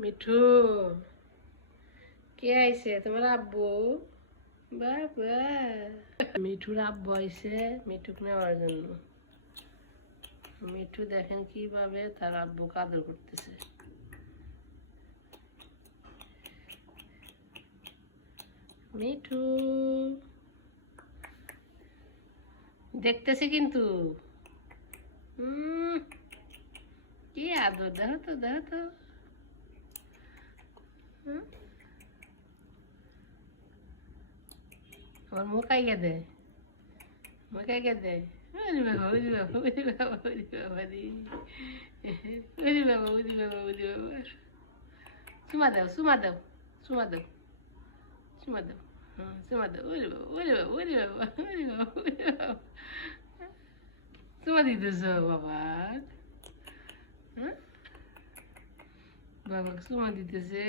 মিঠু, কে আইছে? তোমার আব্বু? বাবা, মিঠুর আব্বু আইছে মিঠুক নেওয়ার জন্য। মিঠু দেখেন কিভাবে তার আব্বু আদর করতেছে। মিঠু দেখতেছি কিন্তু কি আদর, দেখো তো দেখো তো। আমার মুখ আইগে দে, মুখ আইগে দে। ওরে বাবা, ওরে বাবা, ওরে বাবা, ওরে বাবা রে, ওরে বাবা, ওরে বাবা, ওরে বাবা। চুমা দাও, চুমা দাও, চুমা দাও, চুমা দাও, চুমা দাও। ওরে বাবা, ওরে বাবা, ওরে বাবা, ওরে বাবা, ওরে বাবা। চুমা দিতেছ বাবা? হ্যাঁ, বাবা চুমা দিতেছে।